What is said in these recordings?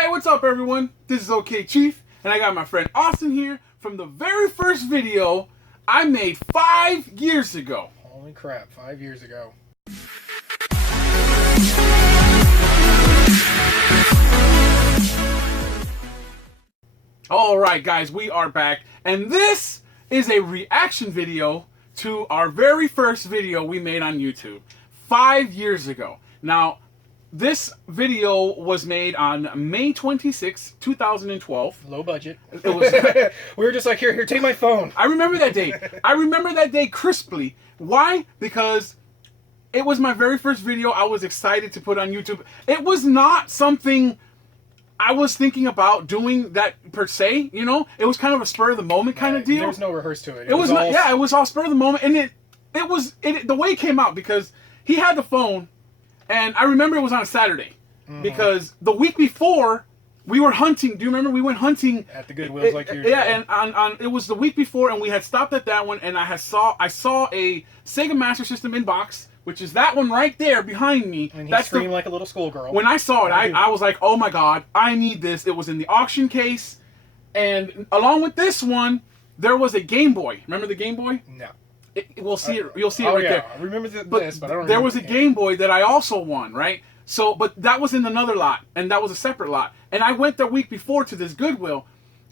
Hey, what's up everyone? This is Okchief, and I got my friend Austin here from the very first video I made 5 years ago. Holy crap, 5 years ago. Alright guys, we are back, and this is a reaction video to our very first video we made on YouTube 5 years ago. Now, this video was made on May 26, 2012. Low budget. It was. We were just like, here, take my phone. I remember that day. I remember that day crisply. Why? Because it was my very first video I was excited to put on YouTube. It was not something I was thinking about doing that per se, you know? It was kind of a spur of the moment kind of deal. There was no rehearse to it. It was not, yeah, it was all spur of the moment, and it was the way it came out, because he had the phone. And I remember it was on a Saturday, because the week before we were hunting. Do you remember we went hunting at the Goodwills like years ago? Yeah, and it was the week before, and we had stopped at that one, and I saw a Sega Master System in box, which is that one right there behind me. And he screamed like a little schoolgirl. When I saw it, I was like, oh my god, I need this. It was in the auction case, and along with this one, there was a Game Boy. Remember the Game Boy? No. We'll see it. You'll see it right there. I remember this, but I don't remember. There was a Game Boy that I also won, right? So, but that was in another lot, and that was a separate lot. And I went the week before to this Goodwill,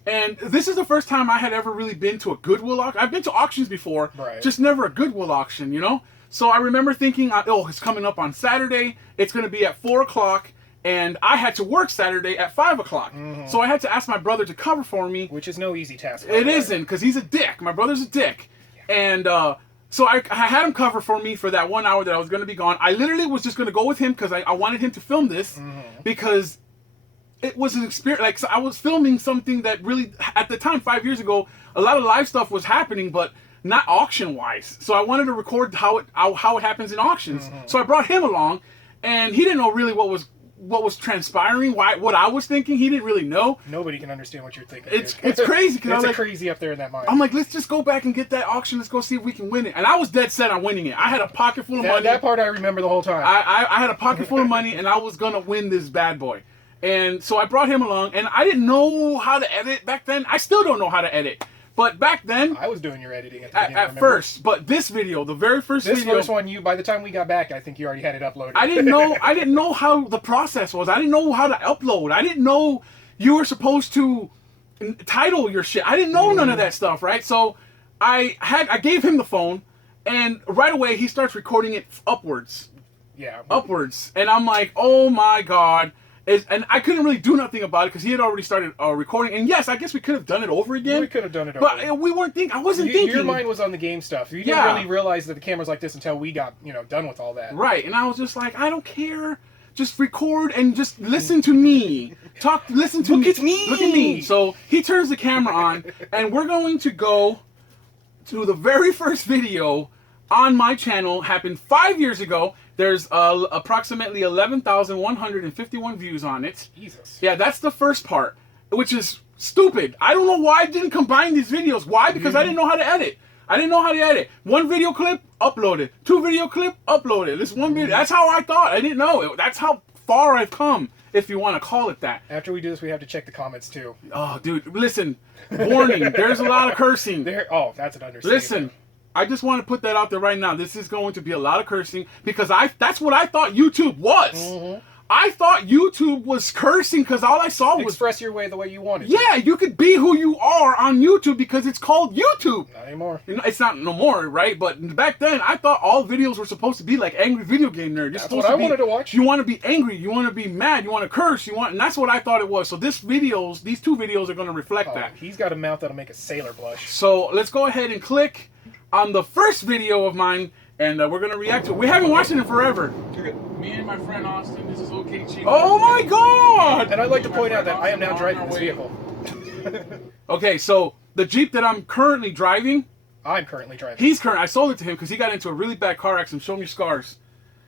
and this is the first time I had ever really been to a Goodwill auction. I've been to auctions before, right, just never a Goodwill auction, you know? So I remember thinking, oh, it's coming up on Saturday. It's going to be at 4 o'clock. And I had to work Saturday at 5 o'clock. So I had to ask my brother to cover for me. Which is no easy task. It isn't, because he's a dick. My brother's a dick. And so I had him cover for me for that 1 hour that I was going to be gone. I literally was just going to go with him because I wanted him to film this. Because it was an experience. Like, so I was filming something that really, at the time, 5 years ago, a lot of live stuff was happening, but not auction-wise. So I wanted to record how it happens in auctions. So I brought him along, and he didn't know really what was transpiring, what I was thinking. He didn't really know. Nobody can understand what you're thinking. It's crazy. It's like, crazy up there in that mind. I'm like, let's just go back and get that auction. Let's go see if we can win it. And I was dead set on winning it. I had a pocket full of money. That part I remember the whole time. I had a pocket full of money, and I was gonna win this bad boy. And so I brought him along, and I didn't know how to edit back then. I still don't know how to edit. But back then, I was doing your editing at first. But this video, the very first video, this first one, by the time we got back, I think you already had it uploaded. I didn't know how the process was. I didn't know how to upload. I didn't know you were supposed to title your shit. I didn't know none of that stuff, right? So I gave him the phone, and right away he starts recording it upwards. Yeah. Upwards, and I'm like, oh my god. And I couldn't really do nothing about it because he had already started recording. And yes, I guess we could have done it over again. We could have done it over. But we weren't thinking. I wasn't thinking. Your mind was on the game stuff. You didn't really realize that the camera's like this until we got done with all that. Right. And I was just like, I don't care. Just record and just listen to me. Listen to me. Look at me. Look at me. So he turns the camera on, and we're going to go to the very first video on my channel. Happened 5 years ago. There's approximately 11,151 views on it. Jesus. Yeah, that's the first part, which is stupid. I don't know why I didn't combine these videos. Why? Because I didn't know how to edit. I didn't know how to edit. One video clip, upload it. 2 video clip, upload it. This one video. That's how I thought. I didn't know. That's how far I've come, if you want to call it that. After we do this, we have to check the comments too. Oh, dude, listen. Warning. There's a lot of cursing. Oh, that's an understatement. Listen. I just want to put that out there right now. This is going to be a lot of cursing because that's what I thought YouTube was. I thought YouTube was cursing because all I saw was... Express your way the way you wanted. Yeah, you could be who you are on YouTube because it's called YouTube. Not anymore. It's not no more, right? But back then, I thought all videos were supposed to be like Angry Video Game Nerd. That's what I wanted to watch. You want to be angry. You want to be mad. You want to curse. And that's what I thought it was. So these 2 videos are going to reflect that. He's got a mouth that'll make a sailor blush. So let's go ahead and click on the first video of mine, and we're going to react to it. We haven't watched it in forever. Me and my friend Austin, this is Okchief. Oh my god! And I'd like to point out that I am now driving this vehicle. Okay, so the Jeep that I'm currently driving... I'm currently driving. I sold it to him because he got into a really bad car accident. Show me your scars.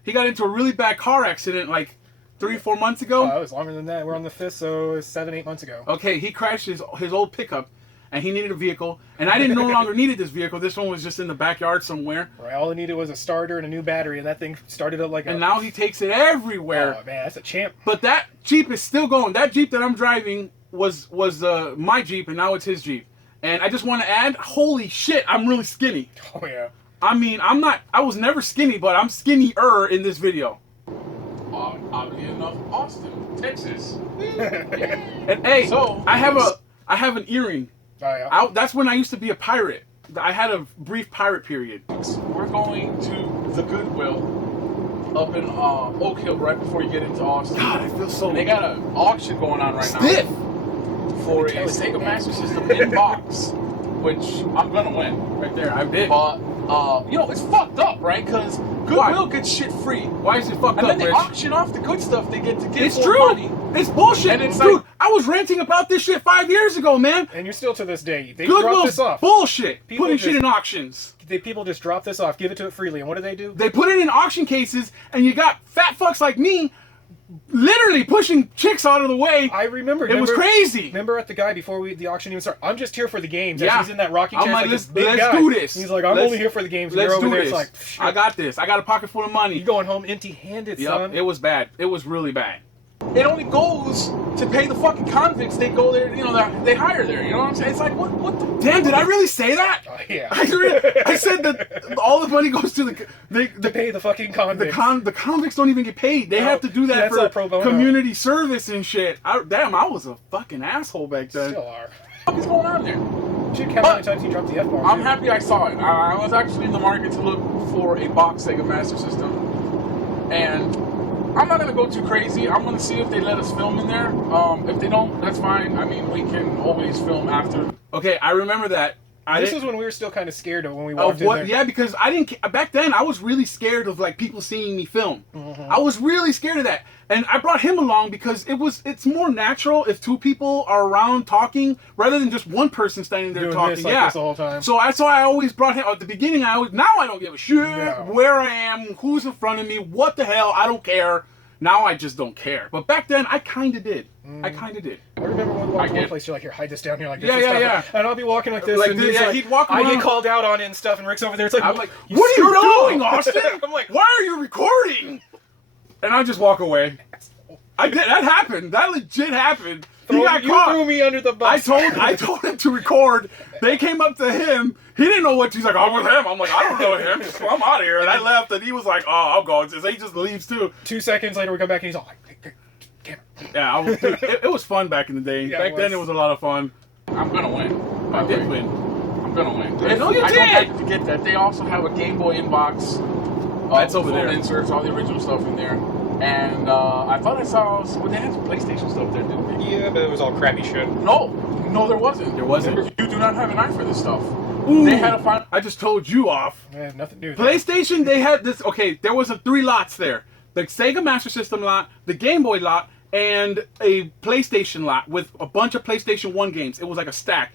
He got into a really bad car accident like 3 or 4 months ago. Oh, it was longer than that. We're on the 5th, so 7, 8 months ago. Okay, he crashed his old pickup. and he needed a vehicle, and I didn't no longer needed this vehicle. This one was just in the backyard somewhere. Right, all I needed was a starter and a new battery, and that thing started up like a... And now he takes it everywhere. Oh, man, that's a champ. But that Jeep is still going. That Jeep that I'm driving was my Jeep, and now it's his Jeep. And I just want to add, holy shit, I'm really skinny. Oh, yeah. I mean, I was never skinny, but I'm skinnier in this video. Oddly enough, Austin, Texas. And hey, So, I have an earring. Oh, yeah. That's when I used to be a pirate. I had a brief pirate period. We're going to the Goodwill up in Oak Hill right before you get into Austin. God, I feel so. And they got an auction going on right stiff. now for a Sega Master System in box, which I'm gonna win. Right there, I did. But you know, it's fucked up, right? Because Goodwill gets shit free. Why is it fucked And up, then they Rich? auction off the good stuff they get to get It's more true. money. It's bullshit. And it's Dude, like- I was ranting about this shit 5 years ago, man. And you're still to this day. They dropped Goodwill's this off. bullshit. People Putting shit just- in auctions. People just drop this off, give it to it freely, and what do? They put it in auction cases, and you got fat fucks like me literally pushing chicks out of the way. I remember. It was crazy. Remember at the guy before the auction even started? I'm just here for the games. Yeah. He's in that rocking I'm chair. like, Like let's this big let's guy. do this. And he's like, I'm Let's- only here for the games. And Let's you're over do there. this. It's like, shit. I got this. I got a pocket full of money. You going home empty-handed, Yep, son. it was bad. It was really bad. It only goes to pay the fucking convicts. They go there, you know, they hire there. You know what I'm saying? It's like, what the... Damn, did I really say that? Yeah. I said that all the money goes to To pay the fucking convicts. the convicts don't even get paid. They No, have to do that that's all pro for bono. community service and shit. Damn, I was a fucking asshole back then. Still are. What is going on there? Should count how many times he dropped the F-bomb. I'm happy I saw it. I was actually in the market to look for a box Sega Master System. And I'm not going to go too crazy. I'm going to see if they let us film in there. If they don't, that's fine. I mean, we can always film after. Okay, I remember that. This was when we were still kind of scared of when we walked in there. Yeah, because I didn't. Back then, I was really scared of like people seeing me film. Mm-hmm. I was really scared of that, and I brought him along because it's more natural if two people are around talking rather than just one person standing there Doing talking. this like yeah, this the whole time. So that's why I always brought him at the beginning. Now I don't give a shit No. where I am, who's in front of me, what the hell. I don't care. Now I just don't care. But back then, I kind of did. I kind of did. I remember when we walked I to one get- place, you're like, here, hide this down here like this. Yeah, and yeah, stuff. And I'll be walking like this. Like and this, he's yeah, like, he'd walk I around. get called out on it and stuff, and Rick's over there. It's like, I'm like, you what are you screwed up." doing, Austin? I'm like, why are you recording? And I just walk away. I did. That happened. That legit happened. He got you caught. threw me under the bus. I told him to record. They came up to him. He didn't know what. He's like, I'm with him. I'm like, I don't know him. So I'm out of here. And I left. And he was like, oh, I'll go. So he just leaves too. 2 seconds later, we come back, and he's all like, hey, damn it. Yeah, it was fun back in the day. Yeah, back it then, was. it was a lot of fun. I'm going to win. I did win. I'm going to win. I know you I did. don't have to get that. They also have a Game Boy inbox. That's over full there. Inserts, all the original stuff in there. And I thought I saw... Well, they had some PlayStation stuff there, didn't they? Yeah, but it was all crappy shit. No, there wasn't. There wasn't? You do not have an eye for this stuff. Ooh, They had a final... I just told you off. I had nothing to do with that. PlayStation, they had this. Okay, there was 3 lots there: the Sega Master System lot, the Game Boy lot, and a PlayStation lot with a bunch of PlayStation 1 games. It was like a stack,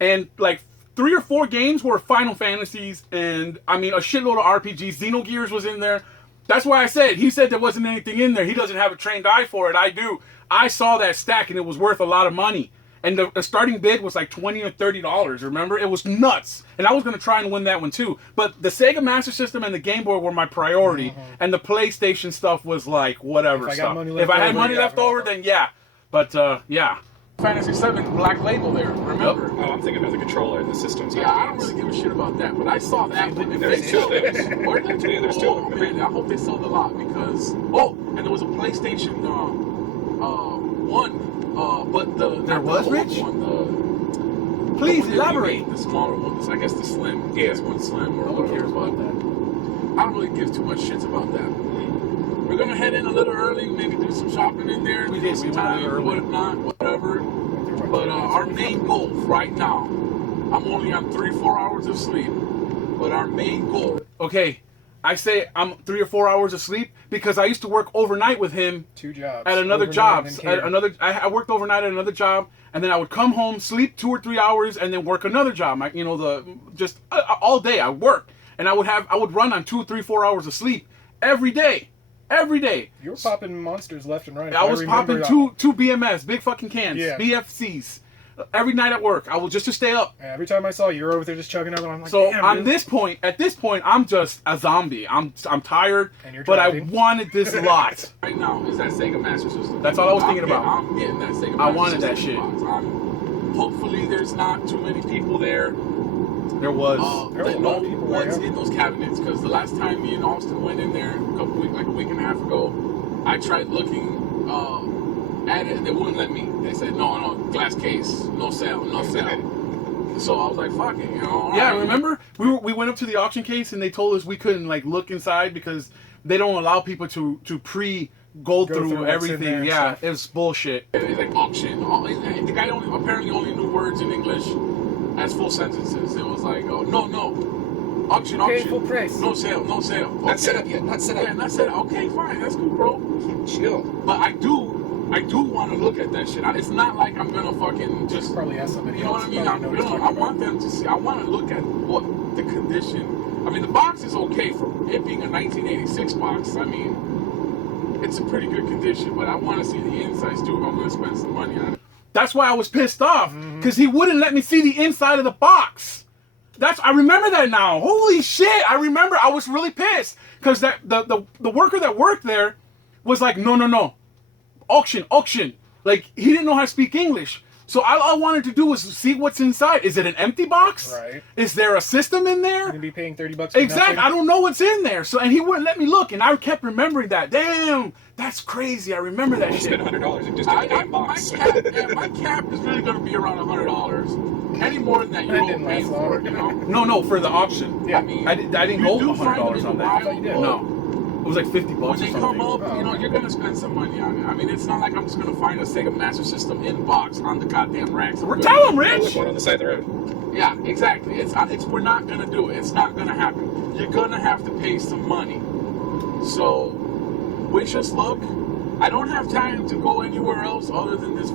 and like 3 or 4 games were Final Fantasies, and I mean a shitload of RPGs. Xenogears was in there. That's why I said he said there wasn't anything in there. He doesn't have a trained eye for it. I do. I saw that stack, and it was worth a lot of money. And the starting bid was like $20 or $30. Remember, it was nuts. And I was gonna try and win that one too. But the Sega Master System and the Game Boy were my priority, and the PlayStation stuff was like whatever If I got stuff. money If left I had over, money yeah, left over, then yeah. But yeah. Fantasy 7 Black Label there, remember? Oh, I'm thinking about the controller, the systems. Yeah, I don't really give a shit about that, but I saw that one. If There's they two sold of it, them. where did they? Yeah, there's two Oh, of them. man, I hope they sold a lot because and there was a PlayStation one, but There was, the Rich? one, Please the elaborate. the smaller ones, I guess the Slim, Yeah. PS1 Slim or No one cares whatever. about that. I don't really give too much shit about that. We're gonna head in a little early, maybe do some shopping in there, We do did, some we went time, early. whatnot, whatever. But our main goal right now, I'm only on 3-4 hours of sleep, but our main goal. Okay, I say I'm 3 or 4 hours of sleep because I used to work overnight with him 2 jobs. at another Overnight job. and At catering. another, I worked overnight at another job, and then I would come home, sleep 2 or 3 hours, and then work another job. You know, all day I worked, and I would run on 2, 3, 4 hours of sleep every day. Every day. You were popping monsters left and right. I was popping remember two BMS, big fucking cans, Yeah. BFCs. every night at work. I will just to stay up. Every time I saw you, you're over there just chugging up, and I'm like, So damn, at dude. this point, I'm just a zombie. I'm tired, And you're but I driving. wanted this a lot. Right now is that Sega Master System. That's all I was thinking about. I'm getting that Sega Master I wanted that System shit. box. Hopefully there's not too many people there. There was. There was a lot of people there, what's yeah. in those cabinets, because the last time me and Austin went in there like a week and a half ago, I tried looking at it. They wouldn't let me. They said no, glass case, no sale. So I was like, fuck it, you know. all Yeah, right. remember we went up to the auction case and they told us we couldn't like look inside because they don't allow people to go through through what's in there everything. and Yeah, stuff. it was bullshit. It's like auction. The guy apparently only knew words in English as full sentences. It was like, oh no, auction. Pay full price. No sale. Not set up yet. Not set up. Yeah, not set up. Okay, fine, that's cool, bro. Chill. But I do want to look at that shit. It's not like I'm gonna fucking just. Probably ask somebody You know what else. I mean? Probably know what he's talking I about. want them to see. I want to look at what the condition. I mean, the box is okay for it being a 1986 box. I mean, it's a pretty good condition, but I want to see the insides too if I'm gonna spend some money on it. That's why I was pissed off because he wouldn't let me see the inside of the box. I remember that now. Holy shit! I remember. I was really pissed because the worker that worked there was like, no, auction. Like he didn't know how to speak English. So all I wanted to do was see what's inside. Is it an empty box? Right. Is there a system in there? You're gonna be paying $30 for Exactly. nothing? I don't know what's in there. So and he wouldn't let me look, and I kept remembering that. Damn, that's crazy. I remember that You shit. spent $100 and just get the damn box. My cap is really gonna be around $100. Any more than that, you That won't didn't pay last for long. it. You know. No, for the auction. Yeah. I mean, I didn't you go do find $100 them on in that. a I thought you did. while, No. It was like $50 When or they something. come up, you know, you're gonna spend some money on it. I mean, it's not like I'm just gonna find a Sega Master System in box on the goddamn racks. Tell him, Look Rich. one on the side of the road. Yeah, exactly. We're not gonna do it. It's not gonna happen. You're gonna have to pay some money. So, wish us luck. I don't have time to go anywhere else other than this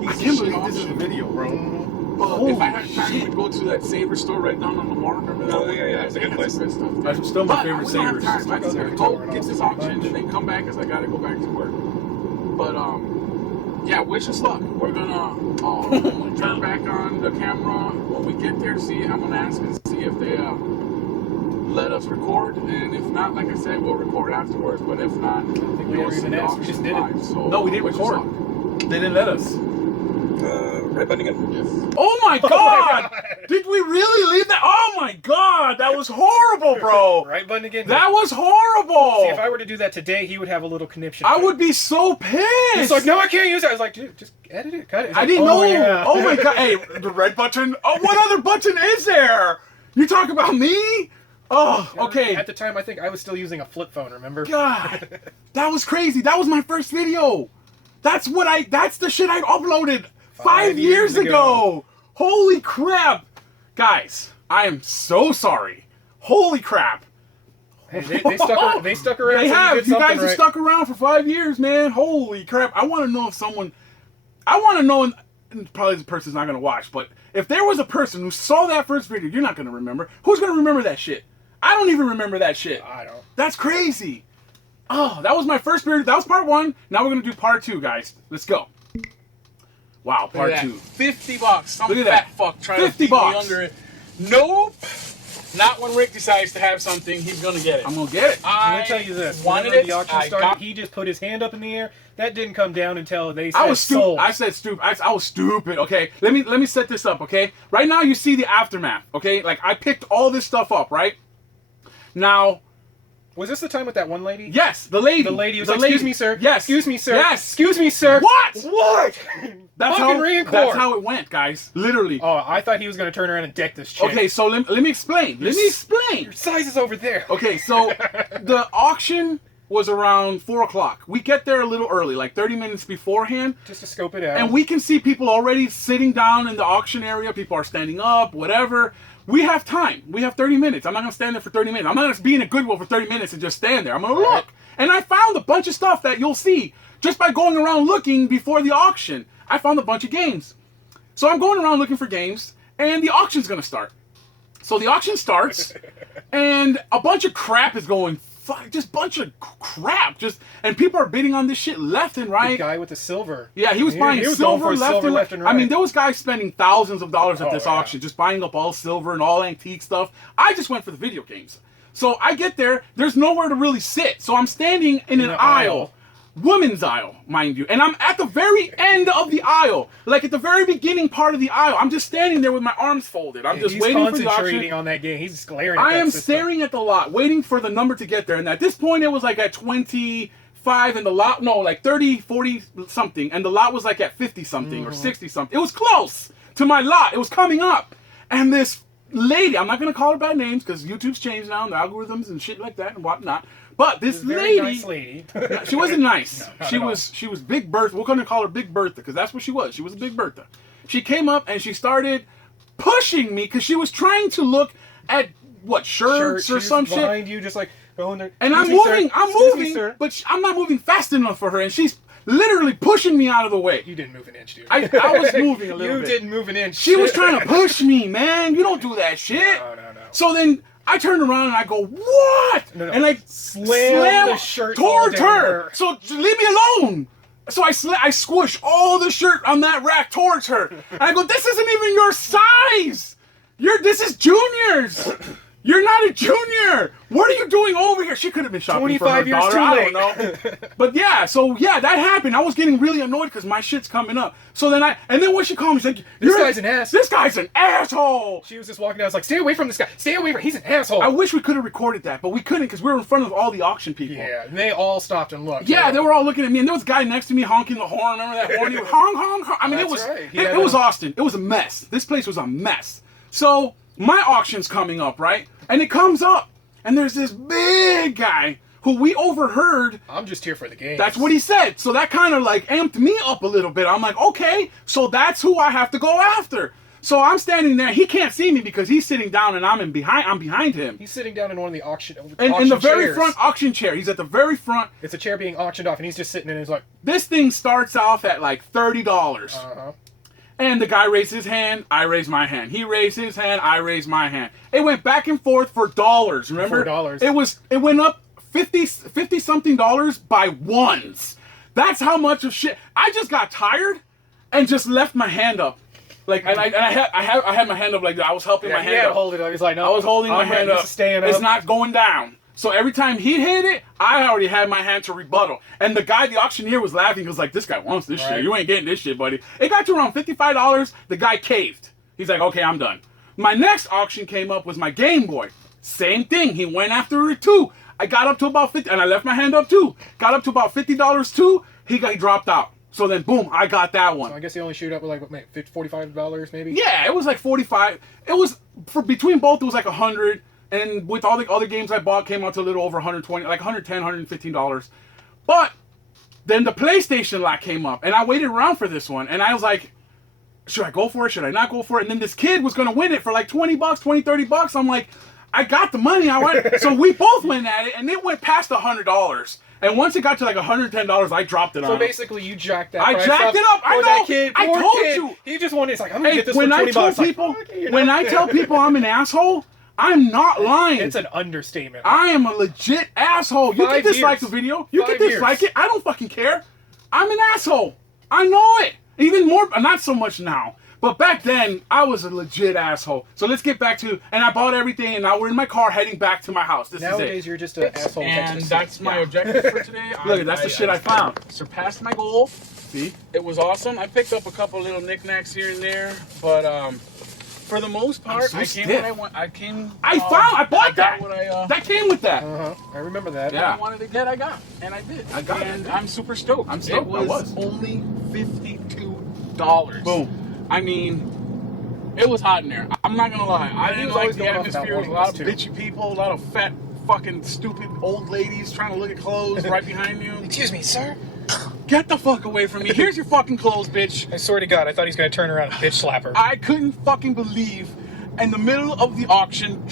piece I of can't shit believe this is a auction. video, bro. But if I Holy had time to go to that Saber store right down on the mall, remember that? Oh, one? yeah, it's a good They had place. some good stuff. That's still my But favorite we don't have Sabres. time. I just gotta Every go time get this we're on auction lunch. and then come back because I gotta go back to work. But yeah, wish us luck. We're gonna turn back on the camera when we get there. I'm gonna ask and see if they let us record, and if not, like I said, we'll record afterwards. But if not, think we we'll ever see even the asked. We just auction did it. live. So No, we didn't wish us record. luck. They didn't let us. Right button again. Yes. Oh my god! Did we really leave that? Oh my god! That was horrible, bro! Right button again. That was See, if horrible! I were to do that today, he would have a little conniption. I would be so pissed! It's like, no, I can't use it. I was like, dude, just edit it, cut it. It's I like, didn't oh, know. yeah. Oh my god! Hey, the red button. Oh, what other button is there? You talk about me? Oh, okay. At the time, I think I was still using a flip phone, remember? God, that was crazy. That was my first video. That's the shit I uploaded 5 years ago. Holy crap. Guys, I am so sorry. Holy crap. Hey, they stuck around. They so have. did You guys something have right. stuck around for 5 years, man. Holy crap. I want to know if I want to know, and probably the person's not going to watch, but if there was a person who saw that first video, you're not going to remember. Who's going to remember that shit? I don't even remember that shit. I don't. That's crazy. Oh, that was my first video. That was part 1. Now we're going to do part 2, guys. Let's go. Wow, part Look at 2. that. $50. Some Look at fat that. fuck trying $50. to keep me under it. Nope. Not when Rick decides to have something, he's gonna get it. I'm going to get it. I'm gonna tell you this. Wanted Whenever it. the auction I started, got- he just put his hand up in the air. That didn't come down until they said I was stupid. sold. I said stupid. I was stupid. Okay, let me set this up. Okay, right now you see the aftermath. Okay, like I picked all this stuff up. Right now, Was this the time with that one lady? yes, the lady. The lady was like, excuse me, sir. Yes. Excuse me, sir. Yes. Excuse me, sir. What? What? That's Fucking how. Rancor. That's how it went, guys. Literally. Oh, I thought he was gonna turn around and deck this chick. Okay, so let me explain. Let me explain. Your size is over there. Okay, so the auction was around 4 o'clock. We get there a little early, like 30 minutes beforehand. Just to scope it out. And we can see people already sitting down in the auction area. People are standing up, whatever. We have time. We have 30 minutes. I'm not going to stand there for 30 minutes. I'm not going to be in a Goodwill for 30 minutes and just stand there. I'm going to look. And I found a bunch of stuff that you'll see just by going around looking before the auction. I found a bunch of games. So I'm going around looking for games, and the auction's going to start. So the auction starts, and a bunch of crap is going just bunch of crap. And people are bidding on this shit left and right. The guy with the silver. Yeah, he was buying silver left and right. I mean, there was guys spending thousands of dollars at this auction, just buying up all silver and all antique stuff. I just went for the video games. So I get there, there's nowhere to really sit. So I'm standing in an aisle. Women's aisle, mind you. And I'm at the very end of the aisle. Like at the very beginning part of the aisle. I'm just standing there with my arms folded. I'm just waiting for the auction. He's concentrating on that game. He's glaring at I am staring at the lot, waiting for the number to get there. And at this point, it was like at 25 and the lot, no, like 30, 40 something. And the lot was like at 50 something or 60 something. It was close to my lot. It was coming up. And this lady, I'm not going to call her bad names because YouTube's changed now and the algorithms and shit like that and whatnot. But this lady, nice lady. she wasn't nice. No, she was Big Bertha. We're going to call her Big Bertha because that's what she was. She was a Big Bertha. She came up and she started pushing me because she was trying to look at what shirts or some shit. Behind you, just like going there. And I'm moving, but I'm not moving fast enough for her, and she's literally pushing me out of the way. You didn't move an inch, dude. I was moving a little bit. You didn't move an inch. She was trying to push me, man. You don't do that shit. No. So then I turned around and I go, what? No. And I slam the shirt towards her. So leave me alone. So I squished all the shirt on that rack towards her. And I go, this isn't even your size. This is juniors. You're not a junior. What are you doing over here? She could have been shopping for her daughter. I don't know. But yeah, so yeah, that happened. I was getting really annoyed because my shit's coming up. So then when she called me, she's like, this guy's an ass. This guy's an asshole. She was just walking down. I was like, stay away from this guy. Stay away from him. He's an asshole. I wish we could have recorded that, but we couldn't because we were in front of all the auction people. Yeah, and they all stopped and looked. Yeah, they were all looking at me, and there was a guy next to me honking the horn. Remember that horn? He was honk, honk, honk. I mean, it was Austin. It was a mess. This place was a mess. So my auction's coming up, right? And it comes up, and there's this big guy who we overheard. I'm just here for the game. That's what he said. So that kind of like amped me up a little bit. I'm like, okay, so that's who I have to go after. So I'm standing there. He can't see me because he's sitting down, and I'm behind him. He's sitting down in one of the auction in the very front auction chair. He's at the very front. It's a chair being auctioned off, and he's just sitting in. He's like, this thing starts off at like $30. And the guy raised his hand, I raised my hand. He raised his hand, I raised my hand. It went back and forth for dollars, remember? $4. It went up 50 something dollars by ones. That's how much of shit. I just got tired and just left my hand up. Like, and I had my hand up like that. I was helping my hand up. Hold it up. He's like, no. I was holding my hand up. It's not going down. So every time he hit it, I already had my hand to rebuttal. And the auctioneer was laughing. He was like, this guy wants this shit. You ain't getting this shit, buddy. It got to around $55. The guy caved. He's like, okay, I'm done. My next auction came up was my Game Boy. Same thing. He went after it too. I got up to about 50, and I left my hand up too. Got up to about $50 too. He dropped out. So then, boom, I got that one. So I guess he only shoot up with like $45 maybe? Yeah, it was like 45. It was, between both, it was like 100. And with all the other games I bought, came out to a little over 120, like 110, $115. But then the PlayStation lot came up, and I waited around for this one, and I was like, should I go for it? Should I not go for it? And then this kid was going to win it for like 20 bucks, 20, 30 bucks. I'm like, I got the money. So we both went at it, and it went past $100. And once it got to like $110, I dropped it on. So basically, you jacked that. I jacked it up. I know. That kid, I told you. He just wanted. It's like, I'm gonna get this for 20 bucks. When I tell people I'm an asshole, I'm not lying. It's an understatement. I am a legit asshole. You can dislike the video. You can dislike it. I don't fucking care. I'm an asshole. I know it. Even more, not so much now. But back then, I was a legit asshole. So let's get back to, and I bought everything, and now we're in my car heading back to my house. Nowadays, you're just an asshole. And that's my objective for today. Look, that's the shit I found. Surpassed my goal. See? It was awesome. I picked up a couple little knickknacks here and there, but for the most part, I bought that. That came with that. I remember that. Yeah. I wanted to get, I got, and I did. And I'm super stoked. I'm stoked. It was only $52. Boom. I mean, it was hot in there. I'm not gonna lie. I didn't like the atmosphere. There was a lot of bitchy people, a lot of fat, fucking, stupid old ladies trying to look at clothes right behind you. Excuse me, sir. Get the fuck away from me. Here's your fucking clothes, bitch. I swear to God, I thought he was gonna turn around and bitch slap her. I couldn't fucking believe, in the middle of the auction,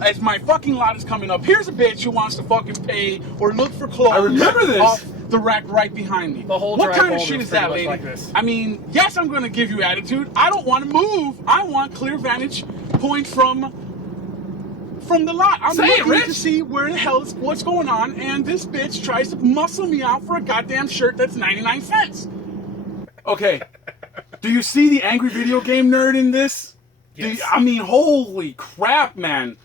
as my fucking lot is coming up, here's a bitch who wants to fucking pay or look for clothes. I remember this. Off the rack right behind me. The whole what kind of hall shit is that, lady? like this. I mean, yes, I'm going to give you attitude. I don't want to move. I want clear vantage point from from the lot. I'm Say it, looking Rich. to see where the hell is what's going on, and this bitch tries to muscle me out for a goddamn shirt that's 99 cents. Okay. Do you see the angry video game nerd in this? Yes. I mean, holy crap, man.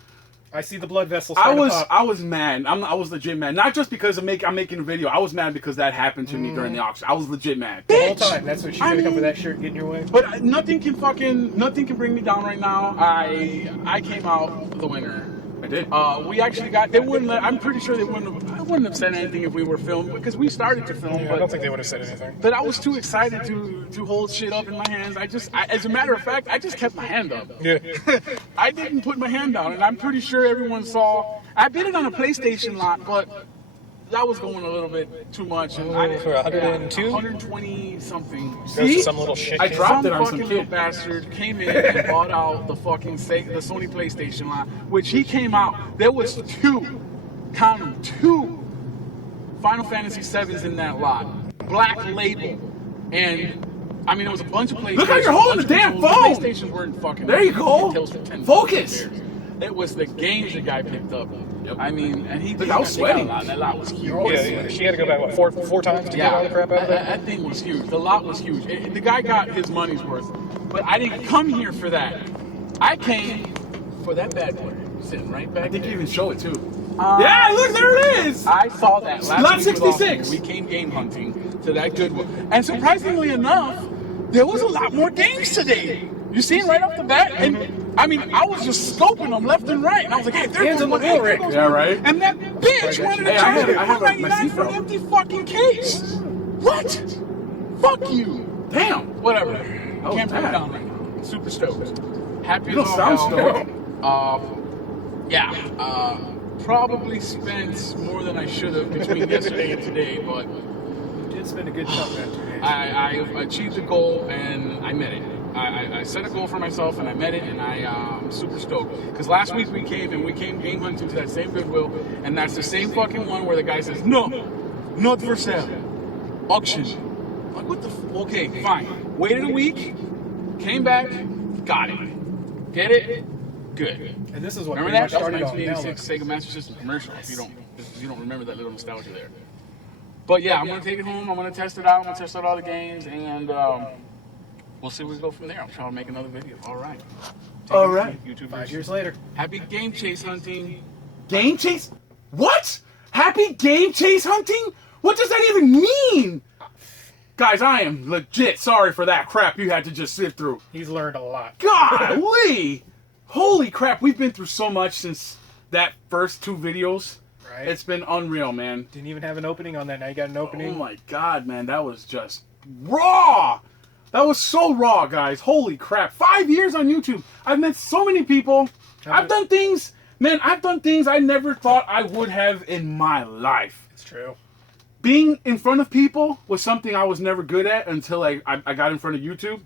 I see the blood vessels. I was mad. I was legit mad. Not just because I'm making a video. I was mad because that happened to me during the auction. I was legit mad. The whole time. That's what she's gonna come for that shirt, get in your way. But nothing can bring me down right now. I came out the winner. I did. We actually got. They wouldn't. I'm pretty sure they wouldn't. I wouldn't have said anything if we were filmed because we started to film. I don't think they would have said anything. But I was too excited to hold shit up in my hands. As a matter of fact, I just kept my hand up. Yeah. I didn't put my hand down, and I'm pretty sure everyone saw. I bid it on a PlayStation lot, but that was going a little bit too much. And I didn't, For 102? 120 something. See? Some little shit. I dropped it on fucking some little kid. bastard came in and bought out the fucking the Sony PlayStation line, which he came out. There was two, count them, two Final Fantasy VIIs in that lot, black label, and I mean it was a bunch of PlayStations. Look how you're holding the damn phone! The PlayStations weren't fucking. There you go. retails for 10 Focus. bucks. It was the games the guy picked up. Yep. I mean, and he Look, I was sweating. That lot was huge. Yeah, she had to go back, what, four times to get all the crap out of it? That thing was huge. The lot was huge. The guy got his money's worth. But I didn't come here for that. I came for that bad boy sitting right back I think there. you even show it too. Yeah, look, there it is. I saw that Lot last week with 66. Austin. We came game hunting to that good one. And surprisingly enough, there was a lot more games today. You see it right off the bat? And I mean, I was just scoping them left and right. And I was like, hey, there Hands goes on the one, wheel, there Rick. goes Yeah, one. right. And that bitch wanted to Hey, I charge have me it- I have it- my $199 for an seatbelt. empty fucking case. What? Fuck you. Damn. Whatever. Oh, Can't put it damn. down right now. Super stoked. Happy You as don't all sound hell. stoked. Yeah. Probably spent more than I should have between yesterday and today, but You did spend a good chunk that 2 days. I achieved the goal and I met it. I set a goal for myself and I met it, and I'm super stoked. Because last week we came game hunting to that same Goodwill, and that's the same fucking one where the guy says, no, not for sale, auction. I'm like, what the okay, fine. Waited a week, came back, got it. Get it? Good. And this is what Remember pretty that? much That was started on. Now 1986 look. Sega Master System commercial. If you don't remember that little nostalgia there. But yeah, I'm gonna take it home. I'm gonna test it out. I'm gonna test out all the games, and we'll see where we go from there. I'm trying to make another video. All right. All right. YouTube 5 years later. Happy game chase hunting. Game chase? What? Happy game chase hunting? What does that even mean? Guys, I am legit sorry for that crap you had to just sit through. He's learned a lot. Golly! Holy crap, we've been through so much since that first 2 videos. Right? It's been unreal, man. Didn't even have an opening on that. Now you got an Oh opening. my god, man, that was just raw! That was so raw, guys. Holy crap. 5 years on YouTube. I've met so many people. I've done things I never thought I would have in my life. It's true. Being in front of people was something I was never good at until I got in front of YouTube.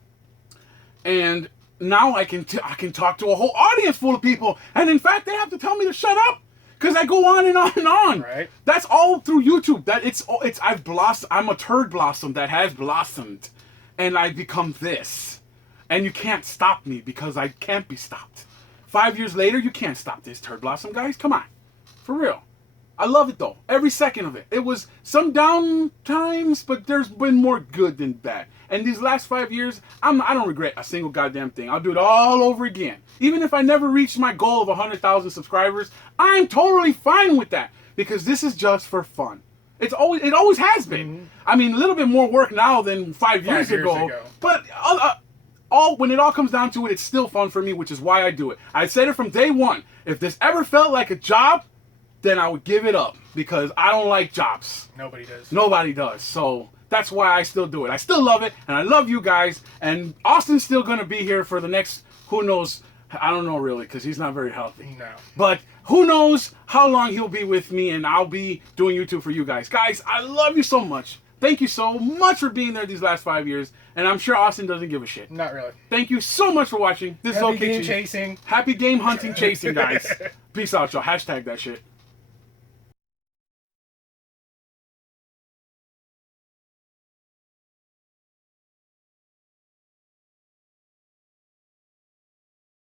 And now I can talk to a whole audience full of people. And in fact, they have to tell me to shut up. Because I go on and on and on. Right. That's all through YouTube. I've blossomed. I'm a turd blossom that has blossomed. And I've become this. And you can't stop me because I can't be stopped. 5 years later, you can't stop this turd blossom, guys. Come on. For real. I love it though. Every second of it. It was some down times, but there's been more good than bad. And these last 5 years, I don't regret a single goddamn thing. I'll do it all over again. Even if I never reach my goal of 100,000 subscribers, I'm totally fine with that because this is just for fun. It always has been. Mm-hmm. I mean, a little bit more work now than 5 years, 5 years ago. ago. But when it all comes down to it, it's still fun for me, which is why I do it. I said it from day one. If this ever felt like a job, then I would give it up because I don't like jobs. Nobody does. Nobody does. So that's why I still do it. I still love it, and I love you guys. And Austin's still going to be here for the next, who knows, I don't know really, because he's not very healthy. No. But who knows how long he'll be with me, and I'll be doing YouTube for you guys. Guys, I love you so much. Thank you so much for being there these last 5 years, and I'm sure Austin doesn't give a shit. Not really. Thank you so much for watching. This Happy is game Okchief. chasing. Happy game hunting chasing, guys. Peace out, y'all. Hashtag that shit.